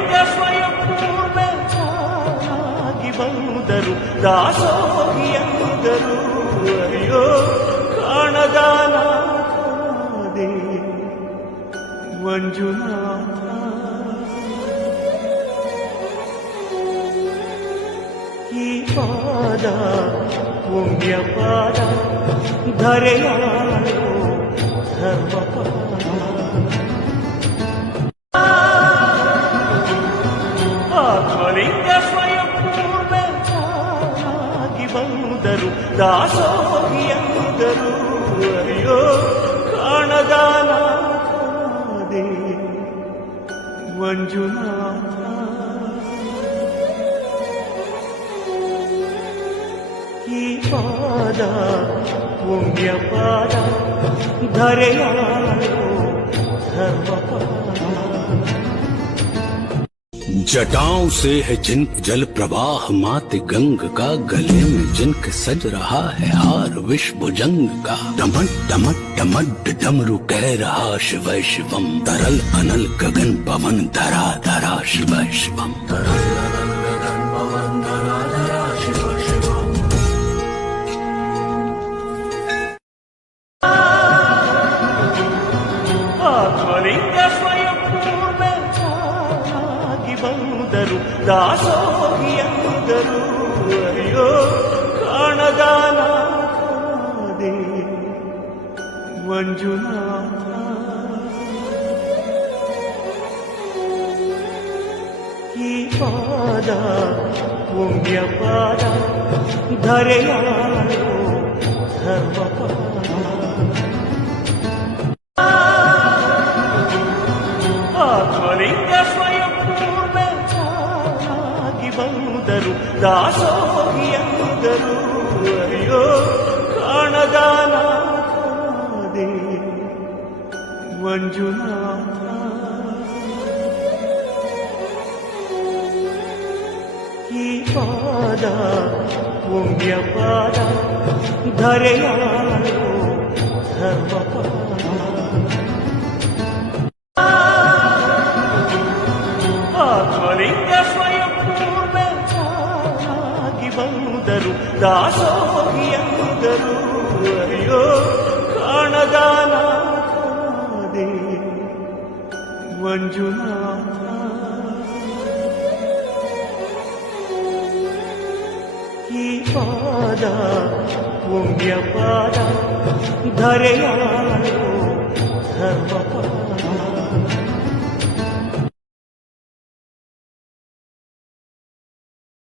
ಆತ್ಮಲಿಂಗ ಸ್ವಯಂ ಪೂರ್ಣಾಗಿ ಬಂದರು ದಾಸೋಹಿಯಂದರು ಅಯ್ಯೋ ಕಾಣದಾನಾಥನಾದೆ ಮಂಜುನಾಥ ಈ ಪಾದ ಪುಣ್ಯ ಪಾದ ಧರೆಯಾಳೋ ಧರ್ಮಪಾದ ಆತ್ಮಲಿಂಗ ಸ್ವಯಂ ಪೂರ್ಣಾಗಿ ಬಂದರು ದಾಸೋಹಿಯಂದರು ಅಯ್ಯೋ ಕಾಣದಾನಾಥನಾದೆ ಮಂಜುನಾಥ ಈ ಪಾದ ಪುಣ್ಯ ಪಾದ ಧರೆಯಾಳೋ ಧರ್ಮಪಾದ जटाओं से है जिनक जल प्रवाह मात गंग का गले में जिनक सज रहा है हार विश्व जंग का डमट डमट डमट डमरू कह रहा शिव शिवम तरल अनल गगन पवन धरा धरा शिव शिवम तरल अनल गगन पवन धरा धरा शिव शिवम ಆತ್ಮಲಿಂಗ ಸ್ವಯಂ ಬಂದರು ದಾಸೋಹಿಯಂದರು ಅಯ್ಯೋ ಕಾಣದಾನಾಥನಾದೆ ಮಂಜುನಾಥ ಈ ಪಾದ ಪುಣ್ಯ ಪಾದ ಧರೆಯಾಳೋ ಧರ್ಮಪಾದ ಆತ್ಮಲಿಂಗ ಸ್ವಯಂ ಪೂರ್ಣಾಗಿ ಬಂದರು ದಾಸೋಹಿಯಂದರು ಅಯ್ಯೋ ಕಾಣದಾನಾಥನಾದೆ ಮಂಜುನಾಥ ಈ ಪಾದ ಪುಣ್ಯ ಪಾದ ಧರೆಯಾಳೋ ಧರ್ಮಪಾದ ಆತ್ಮಲಿಂಗ ಸ್ವಯಂ ಪೂರ್ಣಾಗಿ ಬಂದರು ದಾಸೋಹಿಯಂದರು ಅಯ್ಯೋ ಕಾಣದಾನಾಥನಾದೆ ಮಂಜುನಾಥ ಈ ಪಾದ ಪುಣ್ಯ ಪಾದ ಧರೆಯಾಳೋ ಧರ್ಮ